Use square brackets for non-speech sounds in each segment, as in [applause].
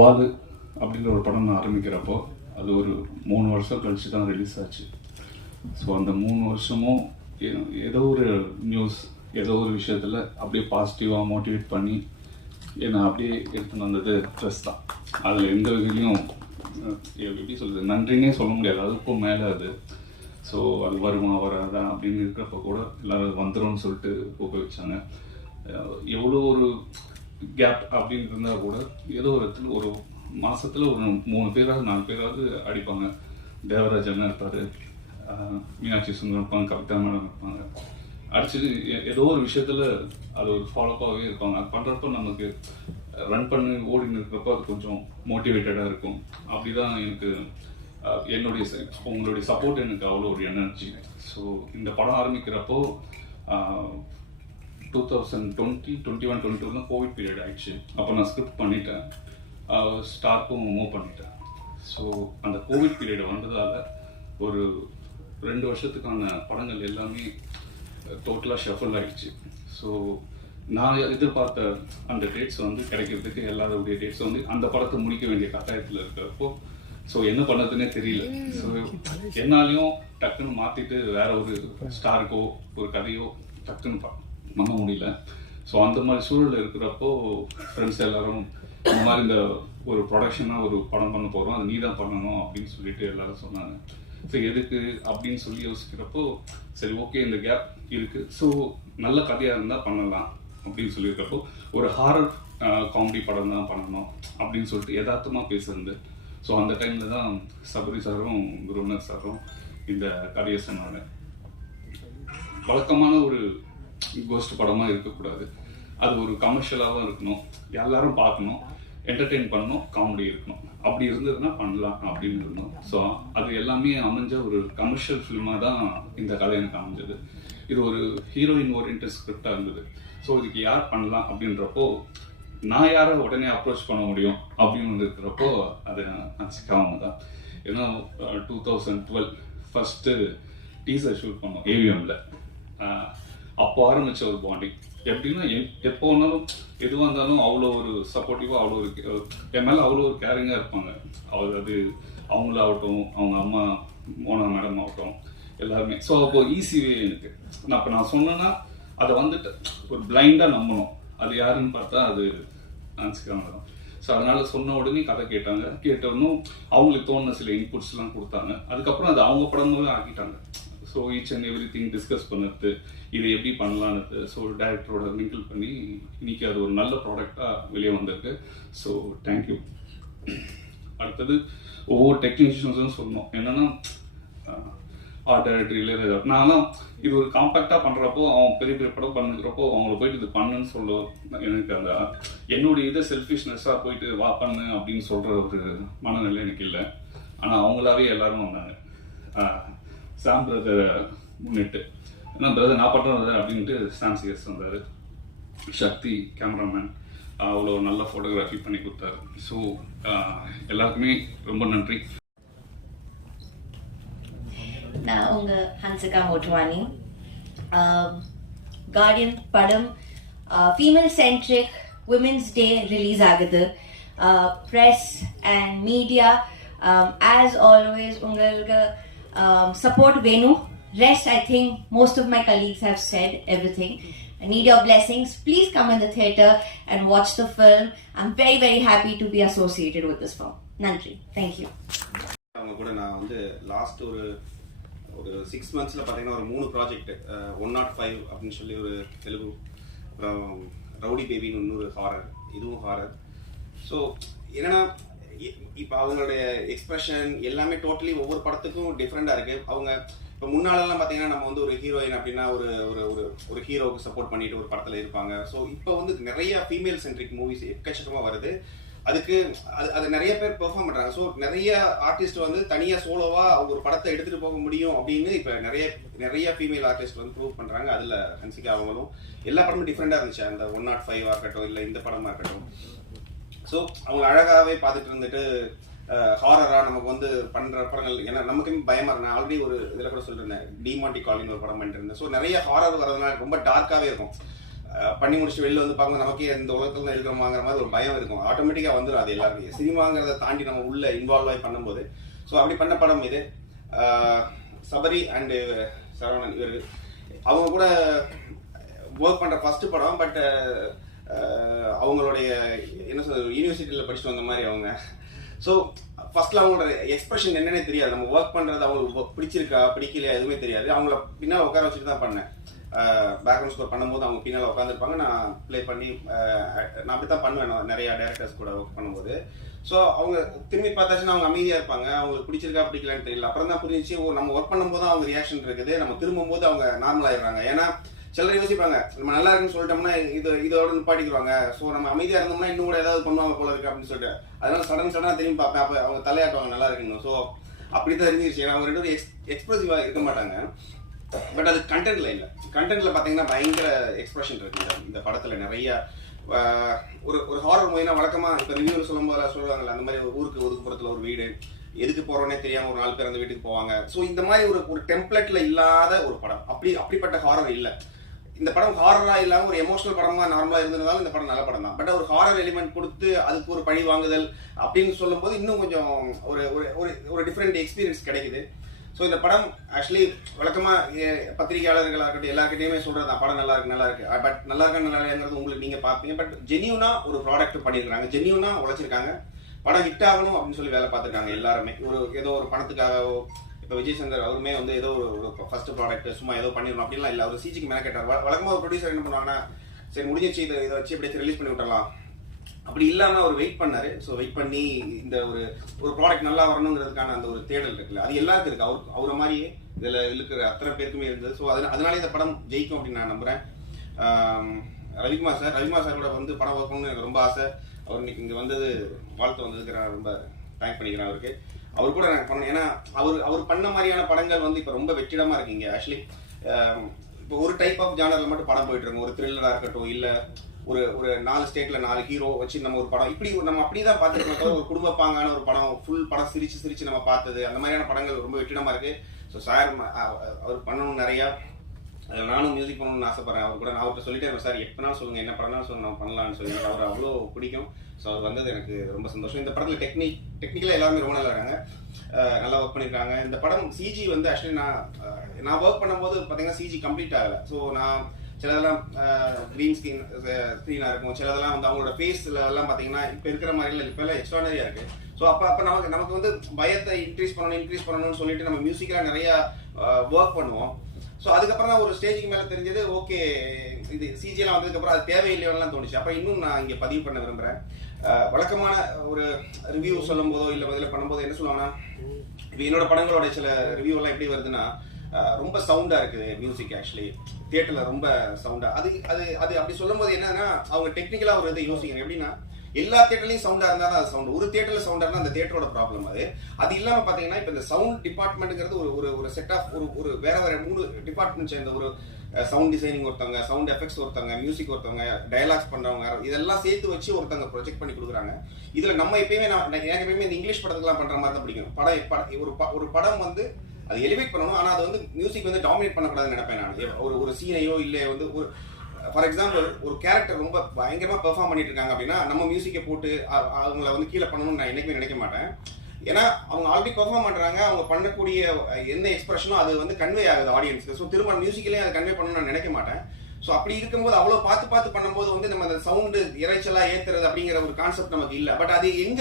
வாது அப்படின்ற ஒரு படம் நான் ஆரம்பிக்கிறப்போ அது ஒரு மூணு வருஷம் கழிச்சு தான் ரிலீஸ் ஆச்சு. ஸோ அந்த மூணு வருஷமும் ஏதோ ஒரு நியூஸ் ஏதோ ஒரு விஷயத்தில் அப்படியே பாசிட்டிவாக மோட்டிவேட் பண்ணி என்னை அப்படியே எடுத்துன்னு வந்தது ட்ரெஸ் தான். அதில் எந்த வகையிலையும் எப்படி சொல்கிறது நன்றினே சொல்ல முடியாது. அதுக்கும் மேலே அது. ஸோ அது வருமா வராதா அப்படின்னு இருக்கிறப்ப கூட எல்லோரும் வந்துடும் சொல்லிட்டு ஊக்குவிச்சாங்க எவ்வளோ ஒரு கேப் அப்படின்னு இருந்தால் கூட ஏதோ ஒரு இடத்துல ஒரு மாதத்தில் ஒரு மூணு பேராவது நாலு பேராவது அடிப்பாங்க. தேவராஜ் அண்ணன் இருப்பார் மீனாட்சி சுந்தரம் இருப்பாங்க கவிதா மேடம் இருப்பாங்க. அடிச்சுட்டு எ- ஏதோ ஒரு விஷயத்தில் அது ஒரு ஃபாலோப்பாகவே இருப்பாங்க. அது பண்ணுறப்ப நமக்கு ரன் பண்ணி ஓடின்னு இருக்கிறப்போ அது கொஞ்சம் மோட்டிவேட்டடாக இருக்கும். அப்படிதான் எனக்கு என்னுடைய உங்களுடைய சப்போர்ட் எனக்கு அவ்வளோ ஒரு எனர்ஜி ஸோ இந்த படம் ஆரம்பிக்கிறப்போ two thousand twenty twenty one twenty two Covid period ஆயிடுச்சு. அப்போ நான் ஸ்கிரிப்ட் பண்ணிட்டேன். ஸ்டார்க்கும் மூவ் பண்ணிட்டேன். ஸோ அந்த கோவிட் பீரியட் வந்ததால ஒரு ரெண்டு வருஷத்துக்கான படங்கள் எல்லாமே டோட்டலாக ஷஃபிள் ஆயிடுச்சு. ஸோ நான் எதிர்பார்த்த அந்த டேட்ஸ் வந்து கிடைக்கிறதுக்கு எல்லாருடைய டேட்ஸ் வந்து அந்த படத்தை முடிக்க வேண்டிய கட்டாயத்தில் இருக்கிறப்போ ஸோ என்ன பண்ணதுன்னே தெரியல. ஸோ என்னாலையும் டக்குன்னு மாற்றிட்டு வேற ஒரு ஸ்டாருக்கோ ஒரு கதையோ டக்குன்னு நம்ப முடியல ஸோ அந்த மாதிரி சூழல் இருக்கிறப்போ ஃப்ரெண்ட்ஸ் எல்லாரும் இந்த மாதிரி இந்த ஒரு ப்ரொடக்ஷனாக ஒரு படம் பண்ண போகிறோம் அது நீ தான் பண்ணணும் அப்படின்னு சொல்லிட்டு எல்லாரும் சொன்னாங்க. ஸோ எதுக்கு அப்படின்னு சொல்லி யோசிக்கிறப்போ சரி ஓகே இந்த கேப் இருக்கு. ஸோ நல்ல கதையாக இருந்தால் பண்ணலாம் அப்படின்னு சொல்லியிருக்கிறப்போ ஒரு ஹாரர் காமெடி படம் தான் பண்ணணும் அப்படின்னு சொல்லிட்டு யதார்த்தமாக பேசுறது. ஸோ அந்த டைமில் தான் சபரி சாரும் குருநாத் சாரும் இந்த கதையை சொன்னாங்க. வழக்கமான ஒரு கோஸ்ட் படமாக இருக்கக்கூடாது. அது ஒரு கமர்ஷியலாகவும் இருக்கணும். எல்லாரும் பார்க்கணும். என்டர்டெயின் பண்ணணும். காமெடி இருக்கணும். அப்படி இருந்ததுன்னா பண்ணலாம் அப்படின்னு இருந்தோம். ஸோ அது எல்லாமே அமைஞ்ச ஒரு கமர்ஷியல் ஃபிலிமாக தான் இந்த கதை எனக்கு அமைஞ்சது. இது ஒரு ஹீரோயின் ஓரியன்ட் ஸ்கிரிப்டாக இருந்தது. ஸோ இதுக்கு யார் பண்ணலாம் அப்படின்றப்போ நான் யாரை உடனே அப்ரோச் பண்ண முடியும் அப்படின்னு இருக்கிறப்போ அது சிக்காமல் தான். ஏன்னா two thousand twelve first teaser shoot பண்ணோம் ஏவிஎம்ல அப்போ ஆரம்பிச்ச ஒரு பாண்டிங் எப்படின்னா எப்போ வேணாலும் எதுவாக இருந்தாலும் அவ்வளோ ஒரு சப்போர்ட்டிவாக அவ்வளோ ஒரு என் மேலே அவ்வளோ ஒரு கேரிங்காக இருப்பாங்க. அவர் அது அவங்களாகட்டும் அவங்க அம்மா மோனா மேடம் ஆகட்டும் எல்லாருமே. ஸோ அப்போ ஈஸி வே எனக்கு. நான் இப்போ நான் சொன்னேன்னா அதை வந்துட்டு ஒரு பிளைண்டாக நம்பணும். அது யாருன்னு பார்த்தா அது ஆன்சிக்காம தான் ஸோ அதனால சொன்ன உடனே கதை கேட்டாங்க. கேட்டவனும் அவங்களுக்கு தோணுன சில இன்புட்ஸ்லாம் கொடுத்தாங்க. அதுக்கப்புறம் அது அவங்க படமாவே ஆக்கிட்டாங்க. So each and every thing discuss பண்ணுறது இதை எப்படி பண்ணலான்னு ஸோ டேரக்டரோட மிங்கிள் பண்ணி இன்னைக்கு அது ஒரு நல்ல ப்ராடக்டாக வெளியே வந்திருக்கு. ஸோ தேங்க்யூ அடுத்தது ஒவ்வொரு டெக்னீஷியன்ஸும் சொன்னோம் என்னன்னா ஆர்ட் டேரக்டரியில் நான்லாம் இது ஒரு காம்பேக்டாக பண்ணுறப்போ அவன் பெரிய பெரிய படம் பண்ணுறப்போ அவங்கள போயிட்டு இது பண்ணுன்னு சொல்ல எனக்கு அந்த என்னுடைய இதை செல்ஃபிஷ்னஸாக போயிட்டு வா பண்ணு அப்படின்னு சொல்கிற ஒரு மனநிலை எனக்கு இல்லை. ஆனால் அவங்களாவே எல்லாரும் வந்தாங்க. சாம் பிரதர் uh, முன்னிட்டு. ஏன்னா பிரதர் நான் பிரதர் அப்படின்ட்டு சாம் சிஎஸ் வந்தார். சக்தி கேமராமேன் அவ்வளோ நல்ல ஃபோட்டோகிராஃபி பண்ணி கொடுத்தாரு. ஸோ uh, எல்லாருக்குமே ரொம்ப நன்றி. நான் உங்கள் ஹன்சிகா மோட்வானி கார்டியன் படம் female centric Women's Day release ஆகுது. Press and media as always உங்களுக்கு um, support Venu. Rest, I think most of my colleagues have said everything. I need your blessings. Please come in the theatre and watch the film. I'm very, very happy to be associated with this film. Nandri. Thank you. அவங்க கூட நான் வந்து last ஒரு ஒரு six மந்த்ஸில் பார்த்தீங்கன்னா ஒரு மூணு project one not five அப்படின்னு சொல்லி ஒரு தெலுங்கு அப்புறம் ரவுடி பேபின்னு இன்னொரு ஹாரர் இதுவும் ஹாரர் ஸோ என்னென்னா இப்போ அவங்களுடைய எக்ஸ்பிரஷன் எல்லாமே டோட்டலி ஒவ்வொரு படத்துக்கும் டிஃப்ரெண்டாக இருக்குது அவங்க இப்போ முன்னாலெல்லாம் பார்த்தீங்கன்னா நம்ம வந்து ஒரு ஹீரோயின் அப்படின்னா ஒரு ஒரு ஒரு ஒரு ஹீரோவுக்கு சப்போர்ட் பண்ணிட்டு ஒரு படத்தில் இருப்பாங்க. ஸோ இப்போ வந்து நிறைய ஃபீமேல் சென்ட்ரிக் மூவிஸ் எக்கச்சக்கமாக வருது. அதுக்கு அது அது நிறைய பேர் பெர்ஃபார்ம் பண்ணுறாங்க ஸோ நிறைய ஆர்டிஸ்ட் வந்து தனியாக சோலோவாக அவங்க ஒரு படத்தை எடுத்துகிட்டு போக முடியும் அப்படின்னு இப்போ நிறைய நிறைய ஃபீமேல் ஆர்டிஸ்ட் வந்து ப்ரூவ் பண்ணுறாங்க அதில் ஹன்சிகா அவங்களும். எல்லா படமும் டிஃப்ரெண்டாக இருந்துச்சு. அந்த ஒன் நாட் ஃபைவாக இருக்கட்டும் இல்லை இந்த படமாக இருக்கட்டும். ஸோ அவங்க அழகாகவே பார்த்துட்டு இருந்துட்டு ஹாரராக நமக்கு வந்து பண்ணுற படங்கள் ஏன்னா நமக்குமே பயமாக இருந்தேன் ஆல்ரெடி ஒரு இதில் கூட சொல்லியிருந்தேன் டிமாண்டி காலின்னு ஒரு படம் பண்ணிட்டு இருந்தேன். ஸோ நிறைய ஹாரர் வரதுனால ரொம்ப டார்க்காகவே இருக்கும். பண்ணி முடிச்சு வெளில வந்து பார்க்கும்போது நமக்கே இந்த உலகத்தில் தான் இருக்கிறோமாங்கிற மாதிரி ஒரு பயம் இருக்கும். ஆட்டோமேட்டிக்காக வந்துடும் அது எல்லாருமே. சினிமாங்கிறத தாண்டி நம்ம உள்ள இன்வால்வ் ஆகி பண்ணும்போது. ஸோ அப்படி பண்ண படம் இது. சபரி அண்டு சரவணன் இவர். அவங்க கூட ஒர்க் பண்ணுற ஃபர்ஸ்ட் படம் பட் அவங்களுடைய என்ன சொல்றது யூனிவர்சிட்டியில் படிச்சுட்டு வந்த மாதிரி அவங்க. ஸோ ஃபர்ஸ்ட்ல அவங்களோட எக்ஸ்பிரஷன் என்னன்னே தெரியாது. நம்ம ஒர்க் பண்ணுறது அவங்களுக்கு பிடிச்சிருக்கா பிடிக்கலையா எதுவுமே தெரியாது. அவங்கள பின்னால் உட்கார வச்சுட்டு தான் பண்ணேன். பேக்ரவுண்ட் ஸ்கோர் பண்ணும்போது அவங்க பின்னால் உட்காந்துருப்பாங்க நான் ப்ளே பண்ணி நான் அப்படி தான் பண்ணுவேன். நான் நிறையா டேரக்டர்ஸ் கூட ஒர்க் பண்ணும்போது. ஸோ அவங்க திரும்பி பார்த்தாச்சுன்னா அவங்க அமைதியாக இருப்பாங்க. அவங்களுக்கு பிடிச்சிருக்கா பிடிக்கலான்னு தெரியல. அப்புறம் தான் புரிஞ்சிச்சு நம்ம ஒர்க் பண்ணும்போது அவங்க ரியாக்ஷன் இருக்குது. நம்ம திரும்பும்போது அவங்க நார்மல் ஆயிடுறாங்க. ஏன்னா சிலர் யோசிப்பாங்க நம்ம நல்லா இருக்குன்னு சொல்லிட்டோம்னா இது இதோட நிப்பாட்டிக்குவாங்க. ஸோ நம்ம அமைதியாக இருந்தோம்னா இன்னும் கூட ஏதாவது பண்ணுவாங்க போல இருக்கு அப்படின்னு சொல்லிட்டு. அதனால சடன் சடனாக திரும்பி பார்ப்பேன் அப்போ அவங்க தலையாட்டுவாங்க நல்லா இருக்குன்னு. ஸோ அப்படி தான் இருந்துச்சு. ஏன்னா அவங்க ரெண்டு பேரும் எக்ஸ் எக்ஸ்பிரசிவாக இருக்க மாட்டாங்க. பட் அது கண்டென்ட்ல இல்லை. கண்டென்ட்ல பார்த்தீங்கன்னா பயங்கர எக்ஸ்பிரஷன் இருக்கு இந்த இந்த படத்தில். நிறைய ஒரு ஒரு ஹாரர் மூவினா வழக்கமாக இப்போ ரிவ்யூ சொல்லும் போது சொல்லுவாங்கல்ல அந்த மாதிரி ஒரு ஊருக்கு ஒதுக்குப்புறத்தில் ஒரு வீடு. எதுக்கு போறோன்னே தெரியாம ஒரு நாலு பேர் அந்த வீட்டுக்கு போவாங்க. ஸோ இந்த மாதிரி ஒரு ஒரு டெம்ப்ளேட்ல இல்லாத ஒரு படம். அப்படி அப்படிப்பட்ட ஹாரர் இல்லை. இந்த படம் ஹாரராக இல்லாமல் ஒரு எமோஷனல் படமாக நார்மலாக இருந்ததுனால இந்த படம் நல்ல படம் தான். பட் ஒரு ஹாரர் எலிமெண்ட் கொடுத்து அதுக்கு ஒரு பழி வாங்குதல் அப்படின்னு சொல்லும்போது இன்னும் கொஞ்சம் ஒரு ஒரு- ஒரு ஒரு டிஃப்ரெண்ட் எக்ஸ்பீரியன்ஸ் கிடைக்குது. ஸோ இந்த படம் ஆக்சுவலி வழக்கமாக பத்திரிகையாளர்களாக இருக்கட்டும் எல்லாருக்கிட்டையுமே சொல்கிறது தான் படம் நல்லா இருக்கு நல்லா இருக்கு. பட் நல்லா இருக்கா நல்லா இல்லைங்கிறது உங்களுக்கு நீங்கள் பார்ப்பீங்க. பட் ஜெனியூனா ஒரு ப்ராடக்ட் பண்ணியிருக்காங்க ஜெனியூனா உழைச்சிருக்காங்க. படம் ஹிட் ஆகணும் அப்படின்னு சொல்லி வேலை பார்த்துருக்காங்க எல்லாருமே. ஒரு ஏதோ ஒரு பணத்துக்காகவோ இப்போ விஜய் சங்கர் அவருமே வந்து ஏதோ ஒரு ஃபர்ஸ்ட் ப்ராடக்ட் சும்மா ஏதோ பண்ணிடணும் அப்படின்லாம் இல்லை. அவர் சிஜிக்கு மேலே கேட்டார். வழக்கமாக ஒரு ப்ரொடியூசர் என்ன பண்ணுவாங்கன்னா சரி முடிஞ்சிச்சு இதை இதை வச்சு இப்படி ரிலீஸ் பண்ணி விட்டலாம் அப்படி இல்லாமல் அவர் வெயிட் பண்ணார். ஸோ வெயிட் பண்ணி இந்த ஒரு ஒரு ப்ராடக்ட் நல்லா வரணுங்கிறதுக்கான அந்த ஒரு தேடல் இருக்குல்ல. அது எல்லாருக்கும் இருக்குது அவர் அவரை மாதிரியே இதில் இருக்கிற அத்தனை பேருக்குமே இருந்தது. ஸோ அதனால அதனால இந்த படம் ஜெயிக்கும் அப்படின்னு நான் நம்புகிறேன் ரவிக்குமார் சார் ரவிக்குமார் சாரோட வந்து படம் பார்க்கணும்னு எனக்கு ரொம்ப ஆசை. அவர் இன்னைக்கு இங்கே வந்தது வாழ்த்து வந்ததுக்கு நான் ரொம்ப தேங்க் பண்ணிக்கிறேன் அவருக்கு. அவர் கூட எனக்கு பண்ணணும் ஏன்னா அவர் அவர் பண்ண மாதிரியான படங்கள் வந்து இப்போ ரொம்ப வெற்றிடமா இருக்கீங்க ஆக்சுவலி இப்போ ஒரு டைப் ஆஃப் ஜானரில் மட்டும் படம் போயிட்டு இருக்கு ஒரு த்ரில்லராக இருக்கட்டும் இல்லை ஒரு ஒரு நாலு ஸ்டேட்ல நாலு ஹீரோ வச்சு நம்ம ஒரு படம். இப்படி ஒரு- நம்ம அப்படிதான் பார்த்துருக்கோம் ஒரு குடும்ப பாங்கான ஒரு படம் ஃபுல் படம் சிரிச்சு சிரிச்சு நம்ம பார்த்தது அந்த மாதிரியான படங்கள் ரொம்ப வெற்றிடமா இருக்கு. ஸோ சார் அவர் பண்ணணும் நிறையா அதுல நானும் மியூசிக் பண்ணணும்னு ஆசைப்பட்றேன். அவர் கூட நான் அவர்கிட்ட சொல்லிட்டேன் சார் எப்பனாலும் சொல்லுங்கள் என்ன படம்னாலும் சொல்லுங்க நான் பண்ணலாம்னு சொல்லி அவர் அவ்வளோ பிடிக்கும். ஸோ அவர் வந்தது எனக்கு ரொம்ப சந்தோஷம். இந்த படத்தில் டெக்னிக் டெக்னிக்கலாக எல்லாருமே ரொம்ப நல்லா இருக்காங்க. நல்லா ஒர்க் பண்ணியிருக்காங்க இந்த படம் சிஜி வந்து ஆக்சுவலி நான் நான் ஒர்க் பண்ணும்போது பார்த்தீங்கன்னா சிஜி கம்ப்ளீட் ஆகலை. ஸோ நான் சிலதெல்லாம் க்ரீன் ஸ்க்ரீன் ஸ்க்ரீனாக இருக்கும். சிலதெல்லாம் வந்து அவங்களோட ஃபேஸில் எல்லாம் பார்த்தீங்கன்னா இப்போ இருக்கிற மாதிரி இல்லை. இப்போ எல்லாம் எக்ஸ்ட்ரானரியாக இருக்குது ஸோ அப்போ அப்போ நமக்கு நமக்கு வந்து பயத்தை இன்க்ரீஸ் பண்ணணும் இன்க்ரீஸ் பண்ணணும்னு சொல்லிட்டு நம்ம மியூசிக்கெலாம் நிறையா ஒர்க் பண்ணுவோம். ஸோ அதுக்கப்புறம் தான் ஒரு ஸ்டேஜுக்கு மேலே தெரிஞ்சது ஓகே இது சிஜிலாம் வந்ததுக்கப்புறம் அது தேவையில்லையோலாம் தோணுச்சு. அப்புறம் இன்னும் நான் இங்கே பதிவு பண்ண விரும்புகிறேன் வழக்கமான ஒரு ரிவ்யூ சொல்லும் போதோ இல்லை பதில் பண்ணும்போதோ என்ன சொல்லுவாங்கன்னா இப்போ என்னோட படங்களோட சில ரிவ்யூலாம் எப்படி வருதுன்னா ரொம்ப சவுண்டாக இருக்குது மியூசிக் ஆக்சுவலி தியேட்டரில் ரொம்ப சவுண்டாக அது அது அது அப்படி சொல்லும்போது என்னன்னா அவங்க டெக்னிக்கலாக ஒரு இதை யோசிக்கிறேன் எப்படின்னா எல்லா தியேட்டர்லயும் சவுண்டா இருந்தா தான் அது சவுண்ட் ஒரு தியேட்டரில் சவுண்டா இருந்தா அந்த தியேட்டரோட ப்ராப்ளம் அது. அது இல்லாம பாத்தீங்கன்னா இப்ப இந்த சவுண்ட் டிபார்ட்மெண்ட்ங்கிறது ஒரு ஒரு ஒரு செட் ஆஃப் ஒரு ஒரு வேற வேற மூணு டிபார்ட்மெண்ட் சேர்ந்த ஒரு சவுண்ட் டிசைனிங் ஒருத்தவங்க சவுண்ட் எஃபெக்ட்ஸ் ஒருத்தவங்க மியூசிக் ஒருத்தவங்க டயலாக்ஸ் பண்றவங்க இதெல்லாம் சேர்த்து வச்சு ஒருத்தவங்க ப்ரொஜெக்ட் பண்ணி கொடுக்குறாங்க. இதுல நம்ம எப்பயுமே நான் எனக்கு எப்பயுமே இந்த இங்கிலீஷ் படத்துக்குலாம் பண்ற மாதிரி தான் பிடிக்கும். படம் பட- ஒரு ப- ஒரு படம் வந்து அது எலிவேட் பண்ணணும் ஆனா அது வந்து மியூசிக் வந்து டாமினேட் பண்ணக்கூடாதுன்னு நினைப்பேன் நான். ஒரு ஒரு சீனையோ இல்லை வந்து ஒரு ஃபார் எக்ஸாம்பிள் ஒரு கேரக்டர் ரொம்ப பயங்கரமாக பெர்ஃபார்ம் பண்ணிட்டு இருக்காங்க அப்படின்னா நம்ம மியூசிக்கை போட்டு அவங்கள வந்து கீழே பண்ணணும்னு நான் என்னைக்குமே நினைக்க மாட்டேன். ஏன்னா அவங்க ஆல்ரெடி பெர்ஃபார்ம் பண்றாங்க அவங்க பண்ணக்கூடிய எந்த எக்ஸ்பிரஷனோ அது வந்து கன்வே ஆகுது ஆடியன்ஸ்க்கு ஸோ திரும்ப மியூசிக்கலையும் அதை கன்வே பண்ணணும்னு நான் நினைக்க மாட்டேன். ஸோ அப்படி இருக்கும்போது அவ்வளோ பார்த்து பார்த்து பண்ணும்போது வந்து நம்ம அந்த சவுண்டு இறைச்சலா ஏத்துறது அப்படிங்கிற ஒரு கான்செப்ட் நமக்கு இல்லை. பட் அது எங்க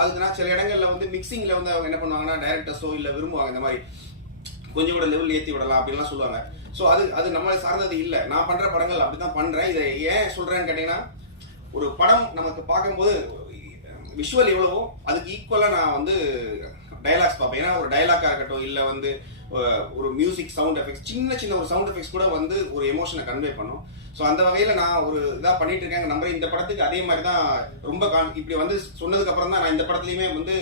ஆகுதுன்னா சில இடங்கள்ல வந்து மிக்சிங்ல வந்து அவங்க என்ன பண்ணுவாங்கன்னா டைரக்டர்ஸோ இல்லை விரும்புவாங்க இந்த மாதிரி கொஞ்சம் கூட லெவல் ஏற்றி விடலாம் அப்படின்லாம் சொல்லுவாங்க. ஸோ அது அது நம்மளை சார்ந்தது இல்லை. நான் பண்ற படங்கள் அப்படிதான் பண்றேன். இதை ஏன் சொல்றேன்னு கேட்டீங்கன்னா ஒரு படம் நமக்கு பார்க்கும்போது விஷுவல் எவ்வளவோ அதுக்கு ஈக்குவலாக நான் வந்து டைலாக்ஸ் பார்ப்பேன். ஏன்னா ஒரு டைலாக்காக இருக்கட்டும் இல்லை வந்து ஒரு மியூசிக் சவுண்ட் எஃபெக்ட்ஸ் சின்ன சின்ன ஒரு சவுண்ட் எஃபெக்ட்ஸ் கூட வந்து ஒரு எமோஷனை கன்வே பண்ணும். ஸோ அந்த வகையில் நான் ஒரு இதாக பண்ணிட்டு இருக்கேன். நம்பர் இந்த படத்துக்கு அதே மாதிரி தான் ரொம்ப கான் இப்படி வந்து சொன்னதுக்கு அப்புறம் தான் நான் இந்த படத்துலையுமே வந்து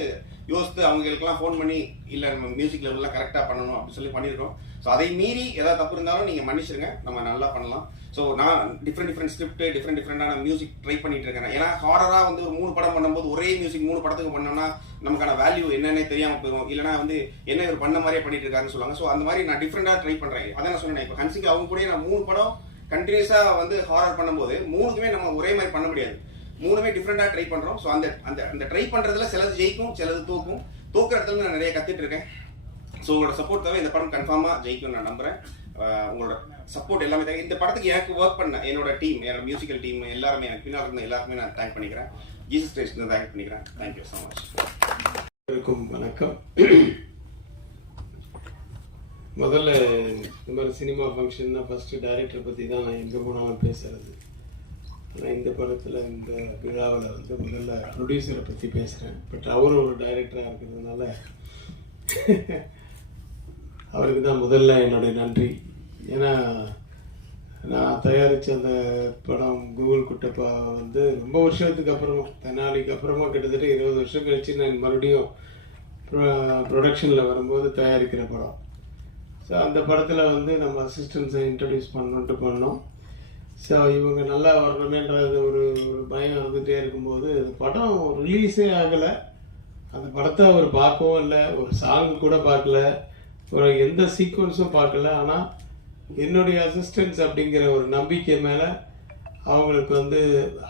யோசித்து அவங்களுக்கெல்லாம் ஃபோன் பண்ணி இல்லை நம்ம மியூசிக் லெவலெலாம் கரெக்டாக பண்ணணும் அப்படின்னு சொல்லி பண்ணியிருக்கோம். ஸோ அதை மீறி ஏதாவது தப்பு இருந்தாலும் நீங்கள் மன்னிச்சிருங்க. நம்ம நல்லா பண்ணலாம். ஸோ நான் டிஃப்ரெண்ட் டிஃப்ரெண்ட் ஸ்கிரிப்ட் டிஃப்ரெண்ட் டிஃப்ரெண்டான மியூசிக் ட்ரை பண்ணிட்டு இருக்கேன். ஏன்னா ஹாரராக வந்து ஒரு மூணு படம் பண்ணும்போது ஒரே மியூசிக் மூணு படத்துக்கு பண்ணோம்னா நமக்கான வேல்யூ என்னன்னே தெரியாமல் போயிடும் இல்லைனா வந்து என்ன ஒரு பண்ண மாதிரியே பண்ணிட்டு இருக்காருன்னு சொல்லுவாங்க. ஸோ அந்த மாதிரி நான் டிஃப்ரெண்டாக ட்ரை பண்ணுறேன் அதான் நான் சொன்னேன் இப்போ ஹன்சிக்கு அவங்க கூட நான் மூணு படம் கண்டினியூஸாக வந்து ஹாரர் பண்ணும்போது மூணுக்குமே நம்ம ஒரே மாதிரி பண்ண முடியாது. மூணுமே டிஃப்ரெண்டாக ட்ரை பண்ணுறோம் ஸோ அந்த அந்த அந்த ட்ரை பண்ணுறதுல சிலது ஜெயிக்கும் சிலது தூக்கும். தூக்குறதுல இடத்துல நான் நிறைய கற்றுட்டு இருக்கேன். ஸோ உங்களோட சப்போர்ட் தவிர இந்த படம் கன்ஃபார்மாக ஜெயிக்கும் நான் நம்புறேன். உங்களோட சப்போர்ட் எல்லாமே தேவை இந்த படத்துக்கு எனக்கு ஒர்க் பண்ண என்னோட டீம் என்னோட மியூசிக்கல் டீம் எல்லாருமே எனக்கு பின்னால் இருந்த எல்லாருமே நான் தேங்க் பண்ணிக்கிறேன். ஜீசஸ் கிரைஸ்ட் தேங்க் பண்ணிக்கிறேன். தேங்க்யூ ஸோ மச் அனைவருக்கும் வணக்கம். முதல்ல இந்த மாதிரி சினிமா ஃபங்க்ஷன்னா ஃபஸ்ட்டு டைரக்டர் பற்றி தான் நான் எங்கே போனாலும் பேசுறது. ஆனால் இந்த படத்தில் இந்த விழாவில் வந்து முதல்ல ப்ரொடியூசரை பற்றி பேசுகிறேன் பட் அவரும் ஒரு டைரக்டராக இருக்கிறதுனால அவருக்கு தான் முதல்ல என்னுடைய நன்றி. ஏன்னா நான் தயாரித்த அந்த படம் கூகுள் குட்டப்பா வந்து ரொம்ப வருஷத்துக்கு அப்புறமா தென்னாலிக்கு அப்புறமா கிட்டத்தட்ட இருபது வருஷம் கழிச்சு நான் மறுபடியும் ப்ரொடக்ஷனில் வரும்போது தயாரிக்கிற படம். ஸோ அந்த படத்தில் வந்து நம்ம அசிஸ்டன்ஸை இன்ட்ரடியூஸ் பண்ணணுன்ட்டு பண்ணோம். ஸோ இவங்க நல்லா வரணுமேன்றது ஒரு ஒரு பயம் இருந்துகிட்டே இருக்கும்போது படம் ரிலீஸே ஆகலை. அந்த படத்தை அவர் பார்க்கவும் இல்லை ஒரு சாங் கூட பார்க்கல. ஒரு எந்த சீக்வன்ஸும் பார்க்கல. ஆனால் என்னுடைய அசிஸ்டன்ஸ் அப்படிங்கிற ஒரு நம்பிக்கை மேலே அவங்களுக்கு வந்து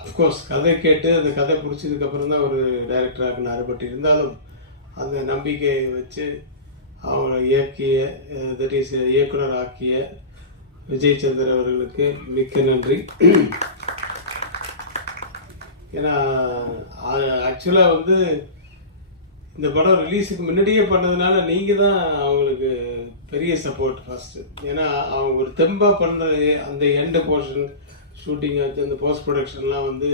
அஃப்கோர்ஸ் கதை கேட்டு அந்த கதை பிடிச்சதுக்கப்புறம் தான் ஒரு டைரக்டர் ஆகினார் பட் இருந்தாலும் அந்த நம்பிக்கையை வச்சு அவங்களை இயக்கிய தட் இஸ் இயக்குனர் ஆக்கிய விஜய் சந்தர் அவர்களுக்கு மிக்க நன்றி. ஏன்னா ஆக்சுவலாக வந்து இந்த படம் ரிலீஸுக்கு முன்னாடியே பண்ணதுனால நீங்கள் தான் அவங்களுக்கு பெரிய சப்போர்ட் ஃபஸ்ட்டு ஏன்னா அவங்க ஒரு தெம்பாக பண்ணுறது அந்த எண்டு போர்ஷன் ஷூட்டிங் ஆச்சு அந்த போஸ்ட் ப்ரொடக்ஷன்லாம் வந்து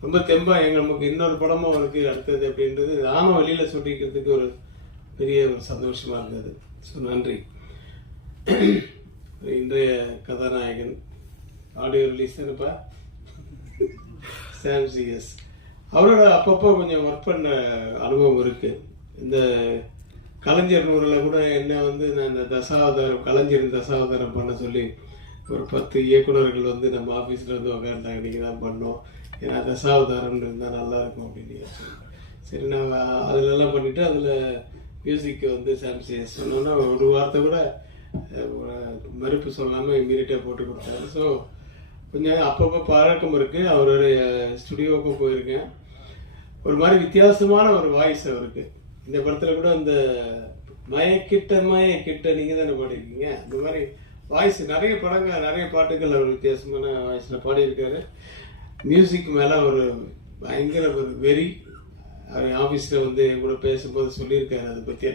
ரொம்ப தெம்பாக எங்கள் நமக்கு இன்னொரு படமும் அவனுக்கு அடுத்தது அப்படின்றது நானும் வெளியில் சொல்லிக்கிறதுக்கு ஒரு பெரிய ஒரு சந்தோஷமாக இருந்தது. ஸோ நன்றி. [clears throat] இன்றைய கதாநாயகன் ஆடியோ ரிலீஸ் தானேப்பா சாம் சிஎஸ் அவரோட அப்பப்போ கொஞ்சம் ஒர்க் பண்ண அனுபவம் இருக்குது இந்த கலைஞர் நூறில் கூட என்ன வந்து நான் இந்த தசாவதாரம் கலைஞர் தசாவதாரம் பண்ண சொல்லி ஒரு பத்து இயக்குனர்கள் வந்து நம்ம ஆஃபீஸில் வந்து உட்காந்துட்டாங்க நீங்கள் தான் பண்ணோம். ஏன்னா தசாவதாரம் இருந்தால் நல்லா இருக்கும் அப்படின்னு சரி நான் அதிலெல்லாம் பண்ணிவிட்டு அதில் மியூசிக்கு வந்து சாம்சிஎஸ் சொன்னோன்னா ஒரு வார்த்தை கூட மறுப்பு சொல்லாமல் இம்மீடியட்டாக போட்டு கொடுத்தாரு. ஸோ கொஞ்சம் அப்பப்போ பழக்கம் இருக்குது அவருடைய ஸ்டுடியோவுக்கும் போயிருக்கேன். ஒரு மாதிரி வித்தியாசமான ஒரு வாய்ஸ் அவருக்கு. இந்த படத்தில் கூட அந்த மயக்கிட்ட மயக்கிட்ட நீங்கள் தானே பாடிருக்கீங்க அந்த மாதிரி வாய்ஸ் நிறைய படங்கள் நிறைய பாட்டுகள் அவர் வித்தியாசமான வாய்ஸில் பாடியிருக்காரு. மியூசிக் மேலே ஒரு பயங்கர ஒரு வெறி. அவர் ஆஃபீஸில் வந்து என் கூட பேசும்போது சொல்லியிருக்காரு அதை பற்றி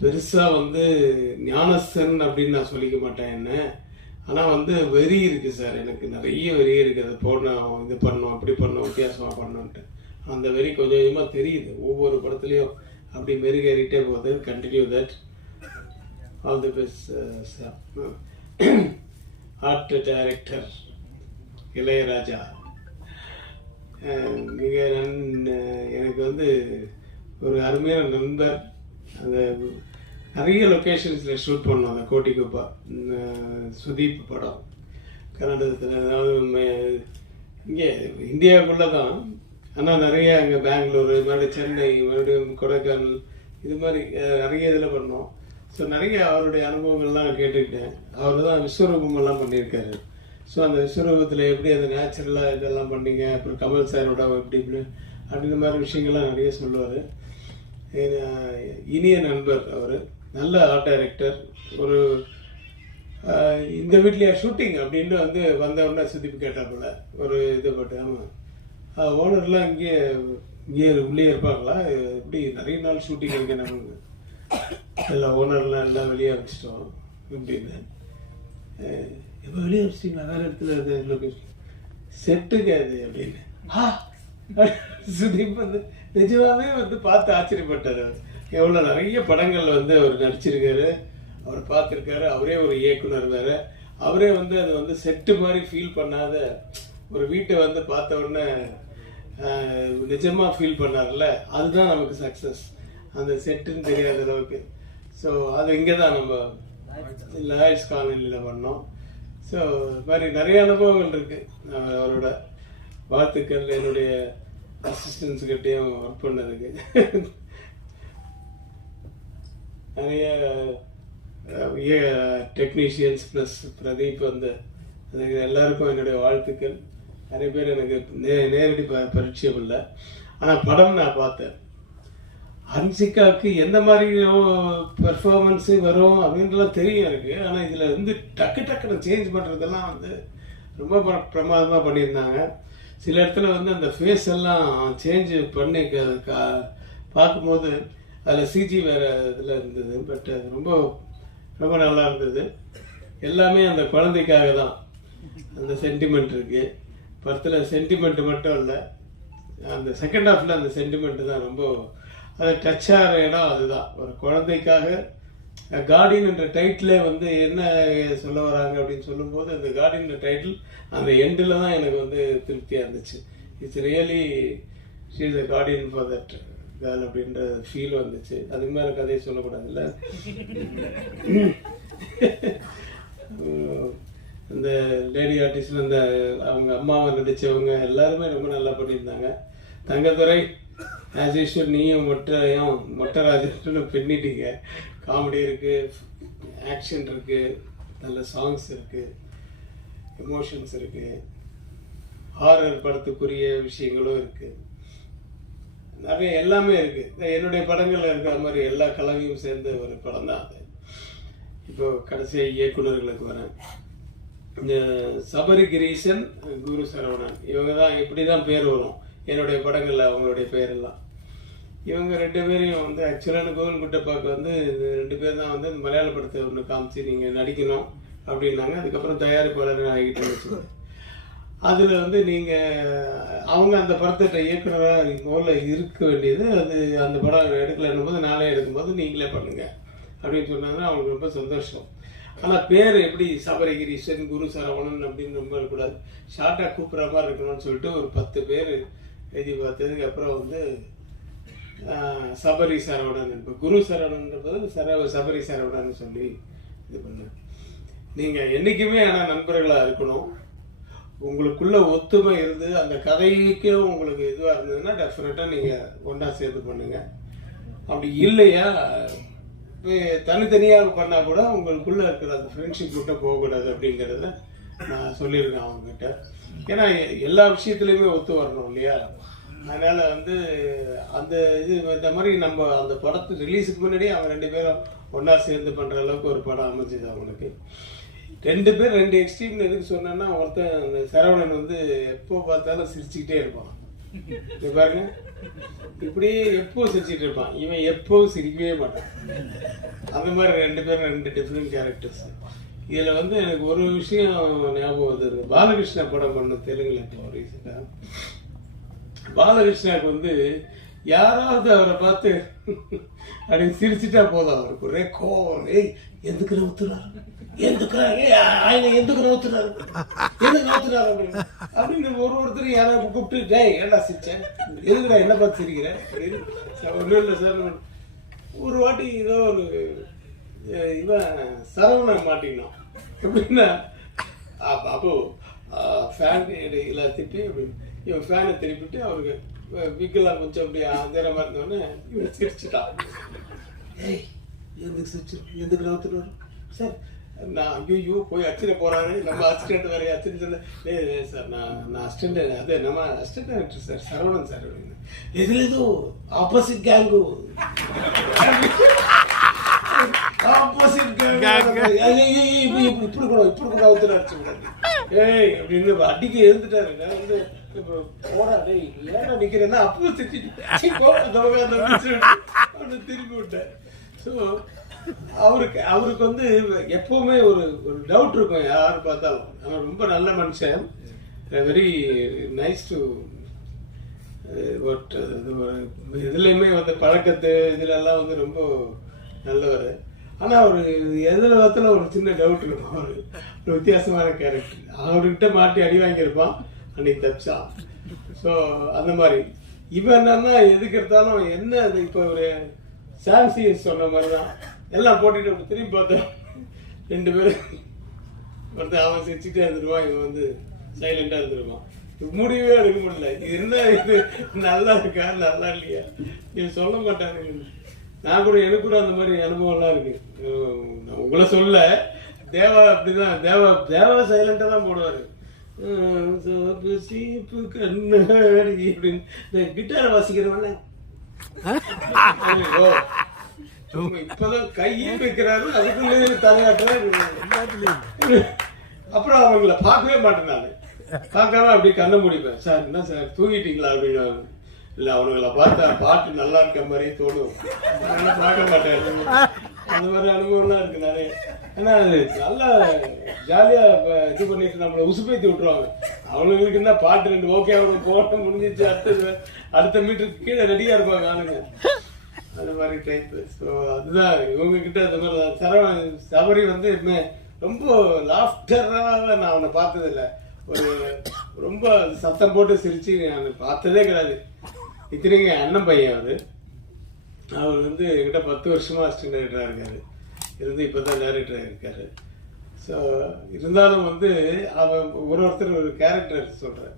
பெருசாக வந்து ஞானஸ்தன் அப்படின்னு நான் சொல்லிக்க மாட்டேன் என்ன. ஆனால் வந்து வெறி இருக்குது சார் எனக்கு நிறைய வெறி இருக்குது அதை போடணும் இது பண்ணணும் அப்படி பண்ணணும் வித்தியாசமாக பண்ணணுன்ட்டு அந்த வெறி கொஞ்சம் கொஞ்சமாக தெரியுது. ஒவ்வொரு படத்துலையும் அப்படி மெருகேறிட்டே போகுது. Continue that all the best art director Ilaiyaraaja. மிக நன் uh, எனக்கு வந்து ஒரு அருமையான நண்பர். அந்த நிறைய லொக்கேஷன்ஸில் ஷூட் பண்ணோம். அந்த கோட்டிக்குப்பா சுதீப் படம். கர்நாடகத்தில் அதாவது இங்கே இந்தியாவுக்குள்ளே தான் ஆனால் நிறைய அங்கே பெங்களூர் மறுபடியும் சென்னை மறுபடியும் கொடைக்கானல் இது மாதிரி நிறைய இதில் பண்ணோம். ஸோ நிறைய அவருடைய அனுபவங்கள்லாம் கேட்டுக்கிட்டேன். அவர் தான் விஸ்வரூபமெல்லாம் பண்ணியிருக்காரு. ஸோ அந்த விஸ்வரூபத்தில் எப்படி அந்த நேச்சுரலாக இதெல்லாம் பண்ணீங்க? அப்புறம் கமல் சாரோட எப்படி இப்படி அப்படின்ற மாதிரி விஷயங்கள்லாம் நிறைய சொல்லுவார். இனிய நண்பர் அவர். நல்ல ஆர்ட் டைரக்டர் ஒரு இந்த வீட்லேயே ஷூட்டிங் அப்படின்னு வந்து வந்த உடனே சுதிப்பு கேட்டாப்புல ஒரு இது போட்டு ஆமாம் ஓனர்லாம் இங்கே இங்கே உள்ளே இருப்பாங்களா? எப்படி நிறைய நாள் ஷூட்டிங் இருக்கு நமக்கு எல்லாம் ஓனர்லாம் எல்லாம் வெளியே அனுப்பிச்சிட்டோம் அப்படின்னு அஹ், எப்போ வெளியே வச்சிட்டீங்களா வேறு இடத்துல லொக்கேஷன் செட்டுக்கு அது அப்படின்னு. ஆ சுதீப் வந்து நிஜமாவே வந்து பார்த்து ஆச்சரியப்பட்டார் எவ்வளோ நிறைய படங்கள் வந்து அவர் நடிச்சிருக்காரு. அவர் பார்த்துருக்காரு. அவரே ஒரு இயக்குனர் வேறு. அவரே வந்து அது வந்து செட்டு மாதிரி ஃபீல் பண்ணாத ஒரு வீட்டை வந்து பார்த்த உடனே நிஜமாக ஃபீல் பண்ணார்ல? அதுதான் நமக்கு சக்ஸஸ் அந்த செட்டுன்னு தெரியாத அளவுக்கு. ஸோ அது இங்கே தான் நம்ம லாயர்ஸ் காலனியில் பண்ணோம். ஸோ இது மாதிரி நிறைய அனுபவங்கள் இருக்குது அவரோட வாழ்த்துக்கள் என்னுடைய அசிஸ்டன்ஸ்கிட்டையும் ஒர்க் பண்ணதுக்கு. நிறைய டெக்னீஷியன்ஸ் ப்ளஸ் பிரதீப் அந்த அதுக்கு எல்லாருக்கும் என்னுடைய வாழ்த்துக்கள். நிறைய பேர் எனக்கு நே நேரடி ப பரிச்சயம் இல்லை. ஆனால் படம் நான் பார்த்தேன். ஹன்சிகாவுக்கு எந்த மாதிரி பெர்ஃபார்மன்ஸு வரும் அப்படின்றலாம் தெரியும் எனக்கு. ஆனால் இதில் வந்து டக்கு டக்குன்னு சேஞ்ச் பண்ணுறதெல்லாம் வந்து ரொம்ப ப பிரமாதமாக பண்ணியிருந்தாங்க. சில இடத்துல வந்து அந்த ஃபேஸ் எல்லாம் சேஞ்ச் பண்ணி கா- பார்க்கும்போது அதில் சிஜி வேறு இதில் இருந்தது. பட் அது ரொம்ப ரொம்ப நல்லா இருந்தது. எல்லாமே அந்த குழந்தைக்காக தான். அந்த சென்டிமெண்ட் இருக்குது படத்தில் சென்டிமெண்ட் மட்டும் இல்லை. அந்த செகண்ட் ஹாஃப்ல அந்த சென்டிமெண்ட் தான் ரொம்ப அது டச் ஆகிற இடம் அதுதான். ஒரு குழந்தைக்காக கார்டின் என்ற டைட்டிலே வந்து என்ன சொல்ல வராங்க அப்படின்னு சொல்லும்போது அந்த கார்டின் டைட்டில் அந்த எண்டில் தான் எனக்கு வந்து திருப்தியாக இருந்துச்சு. It's really she is a guardian for that girl அப்படின்ற ஃபீல் வந்துச்சு. அதுக்கு மேலே கதையை சொல்லக்கூடாதுல்ல? [laughs] [laughs] இந்த லேடி ஆர்டிஸ்ட்ல இந்த அவங்க அம்மாவை நடித்தவங்க எல்லாருமே ரொம்ப நல்லா பண்ணியிருந்தாங்க. தங்கத்துறை ஆஸ் யூஷுவல் நீயும் மொட்டையும் மொட்டராஜன் பின்னிட்டீங்க. காமெடி இருக்குது ஆக்ஷன் இருக்குது நல்ல சாங்ஸ் இருக்குது எமோஷன்ஸ் இருக்குது ஹாரர் படத்துக்குரிய விஷயங்களும் இருக்குது நிறைய எல்லாமே இருக்குது இந்த என்னுடைய படங்களில் இருக்கிற மாதிரி எல்லா கலவையும் சேர்ந்த ஒரு படம் தான் அது. இப்போ கடைசியாக இயக்குனர்களுக்கு வரேன். இந்த சபரி கிரீசன் குரு சரவணன் இவங்க தான் இப்படி தான் பேர் வரும். என்னுடைய படங்களில் அவங்களுடைய பேரெல்லாம். இவங்க ரெண்டு பேரையும் வந்து ஆக்சுவலான கோவில் குட்டப்பாக்கு வந்து இந்த ரெண்டு பேர் தான் வந்து இந்த மலையாள படத்தை ஒன்று காமிச்சு நீங்கள் நடிக்கணும் அப்படின்னாங்க. அதுக்கப்புறம் தயாரிப்பாளர் ஆகிட்டு வச்சு அதில் வந்து நீங்கள் அவங்க அந்த படத்திட்ட இயக்குனராக முதல்ல இருக்க வேண்டியது அது அந்த படம் எடுக்கலைன்னும் போது நாளே எடுக்கும்போது நீங்களே பண்ணுங்கள் அப்படின்னு சொன்னாங்கன்னா அவங்களுக்கு ரொம்ப சந்தோஷம். ஆனால் பேர் எப்படி சபரிகிரீஷன் குரு சரவணன் அப்படின்னு ரொம்ப இருக்கக்கூடாது. ஷார்ட்டாக கூப்பிட்ற மாதிரி இருக்கணும்னு சொல்லிட்டு ஒரு பத்து பேர் எழுதி பார்த்ததுக்கு அப்புறம் வந்து சபரி சரவணன் இப்போ குரு சரவணன்றது சர சபரி சரவணன் சொல்லி இது பண்ணேன் நீங்கள் என்றைக்குமே ஆனால் நண்பர்களாக இருக்கணும். உங்களுக்குள்ள ஒத்துமை இருந்து அந்த கதைக்கே உங்களுக்கு இதுவாக இருந்ததுன்னா டெஃபினட்டாக நீங்கள் ஒன்றா சேர்ந்து பண்ணுங்கள் அப்படி இல்லையா? தனித்தனியாக பண்ணால் கூட உங்களுக்குள்ளே இருக்கிற அந்த ஃப்ரெண்ட்ஷிப் மட்டும் போகக்கூடாது அப்படிங்கிறத நான் சொல்லியிருக்கேன் அவங்ககிட்ட. ஏன்னா எல்லா விஷயத்துலையுமே ஒத்து வரணும் இல்லையா? அதனால் வந்து அந்த இது இந்த மாதிரி நம்ம அந்த படத்து ரிலீஸுக்கு முன்னாடியே அவங்க ரெண்டு பேரும் ஒன்றா சேர்ந்து பண்ணுற அளவுக்கு ஒரு படம் அமைஞ்சுது அவங்களுக்கு. ரெண்டு பேர் ரெண்டு எக்ஸ்ட்ரீம்னு எதுக்கு சொன்னேன்னா ஒருத்தன் அந்த சரவணன் வந்து எப்போ பார்த்தாலும் சிரிச்சுக்கிட்டே இருப்பான். இங்க பாருங்க. இப்படியே எப்போ சிரிச்சிட்டு இருப்பான்? இவன் எப்பவும் சிரிக்கவே மாட்டான். அந்த மாதிரி ரெண்டு பேரும் ரெண்டு டிஃப்ரெண்ட் கேரக்டர்ஸ் இதில் வந்து எனக்கு ஒரு விஷயம் ஞாபகம் வந்தது. பாலகிருஷ்ணா படம் பண்ண தெலுங்குல இப்போ ரீசெண்டாக பாலகிருஷ்ணாவுக்கு வந்து யாராவது அவரை பார்த்து அப்படின்னு சிரிச்சுட்டா போதும். அவருக்கு ஒரே கோவம். ஏய் எதுக்கு நவுத்துறாரு எதுக்குறா ஏ ஆயின எதுக்கு நவுத்துறாரு எதுக்கு நவுத்துறாரு அப்படின்னு அப்படின்னு ஒரு ஒருத்தர் யாராவது கூப்பிட்டு டேய் ஏன்டா சிரிச்சேன் எதுக்கு என்ன பார்த்து சிரிக்கிறேன் ஒன்றும் இல்லை சார் ஒரு வாட்டி ஏதோ ஒரு இவன் சரவண மாட்டினோம் எப்படின்னா அப்போ ஃபேன் எல்லாம் திட்டி அப்படின்னு இவன் ஃபேனை திருப்பிட்டு அவருக்கு விக்கெல்லாம் கொஞ்சம் அப்படியே அந்த மாதிரி இருந்தோடனே இவன் சிரிச்சுட்டான். ஏய் எதுக்கு சிரிச்சு எதுக்கு நவுத்துறாரு சார் நான் ஐயோ போய் அச்சிட போறாரு. நம்ம [laughs] அசிஸ்டன்ட் வேற அச்சின்னு சொன்ன ஏய் ஏய் சார் நான் நான் அசிஸ்டன்ட் அது நம்ம assistant director sir. Saravanan sir எதுல ஏதோ ஆப்போசிட் கேங்கு ஆப்போசிட் கேங் இப்படி கூட இப்படி கூட அவுத்துட்டு அடிச்சு ஏய் அப்படின்னு அடிக்க எழுந்துட்டாரு. நான் வந்து இப்போ போடா டேய் நிக்கிறேன்னா அப்போ திருப்பி விட்டேன் ஸோ அவருக்கு அவருக்கு வந்து எப்பவுமே ஒரு ஒரு டவுட் இருக்கும் யார் பார்த்தாலும். அவர் ரொம்ப நல்ல மனுஷன். வெரி நைஸ் டு பட் இதுலேயுமே வந்து பழக்கத்து இதுலெல்லாம் வந்து ரொம்ப நல்லவர். ஆனால் அவர் எதில் பார்த்தாலும் ஒரு சின்ன டவுட் இருக்கும் அவர். ஒரு வித்தியாசமான கேரக்டர் அவர்கிட்ட மாட்டி அடி வாங்கியிருப்பான். அன்னைக்கு தப்பிச்சான். ஸோ அந்த மாதிரி. இவன் என்னன்னா எதுக்கு எடுத்தாலும் என்ன இப்போ ஒரு சாம்சி சொன்ன மாதிரி தான் எல்லாம் போட்டுட்டு திரும்பி பார்த்தோம் ரெண்டு பேரும் ஒருத்தர் அவன் சிரிச்சுட்டே இருந்துருவான் இவன் வந்து சைலண்டாக இருந்துருவான். முடிவே முடியவே எடுக்க முடியல. இது என்ன இது? நல்லா இருக்கா? நல்லா இல்லையா? இது சொல்ல மாட்டாங்க நான் கூட எனக்கு கூட அந்த மாதிரி அனுபவம்லாம் இருக்கு. நான் உங்களை சொல்ல தேவா அப்படிதான் தேவா தேவா சைலண்டாக தான் போடுவார். சீப்பு கண்ணாடி அப்படின்னு. கிட்டார் வாசிக்கிறவன இப்பதான் கையே வைக்கிறாரு அதுக்குள்ளே தலையாட்டுறாரு அப்புறம் அவங்கள பார்க்கவே மாட்டேன் நான். பார்க்காம அப்படி கண்ணை முடிப்பேன். சார் என்ன சார் தூங்கிட்டீங்களா? அப்படின்னு. இல்ல அவனுங்களை பார்த்தா பாட்டு நல்லா இருக்க மாதிரியே தோணும். பார்க்க மாட்டேன். அந்த மாதிரி அனுபவம்லாம் இருக்கு நிறைய. ஏன்னா அது நல்லா ஜாலியா இது பண்ணிட்டு நம்மளை உசுப்பேத்தி விட்டுருவாங்க. அவனுங்களுக்கு என்ன பாட்டு ரெண்டு ஓகே அவனுக்கு போன முடிஞ்சிச்சு அடுத்தது அடுத்த மீட்டருக்கு கீழே ரெடியா இருப்பாங்க ஆளுங்க. அந்த மாதிரி டைப் ஸோ அதுதான் இவங்க கிட்ட அந்த மாதிரி சரவ சபரி வந்து எப்பவுமே ரொம்ப லாஃப்டராக நான் அவனை பார்த்ததில்ல. ஒரு ரொம்ப சத்தம் போட்டு சிரிச்சு நான் பார்த்ததே கிடையாது. இத்தனைங்க அண்ணன் பையன் அது. அவர் வந்து என்கிட்ட பத்து வருஷமாக அசிஸ்டன்ட் டைரக்டராக இருக்கார். இருந்து இப்போ தான் டைரக்டராக இருக்கார் ஸோ இருந்தாலும் வந்து அவன் ஒரு ஒருத்தர் ஒரு கேரக்டர் சொல்கிறேன்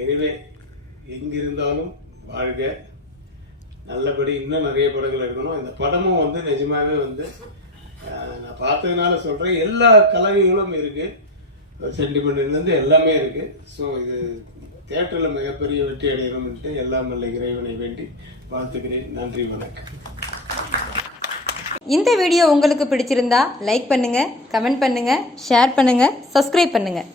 எனிவே எங்கிருந்தாலும் வாழ்க. நல்லபடி இன்னும் நிறைய படங்கள் எடுக்கணும். இந்த படமும் வந்து நிஜமாகவே வந்து நான் பார்த்ததுனால சொல்கிறேன் எல்லா கலவைகளும் இருக்குது சென்டிமெண்ட்லேருந்து எல்லாமே இருக்குது ஸோ இது தேட்டரில் மிகப்பெரிய வெற்றி அடையணும்ன்ட்டு எல்லாம் நல்ல இறைவனை வேண்டி வாழ்த்துக்கிறேன் நன்றி வணக்கம். இந்த வீடியோ உங்களுக்கு பிடிச்சிருந்தா லைக் பண்ணுங்கள் கமெண்ட் பண்ணுங்கள் ஷேர் பண்ணுங்கள் சப்ஸ்கிரைப் பண்ணுங்கள்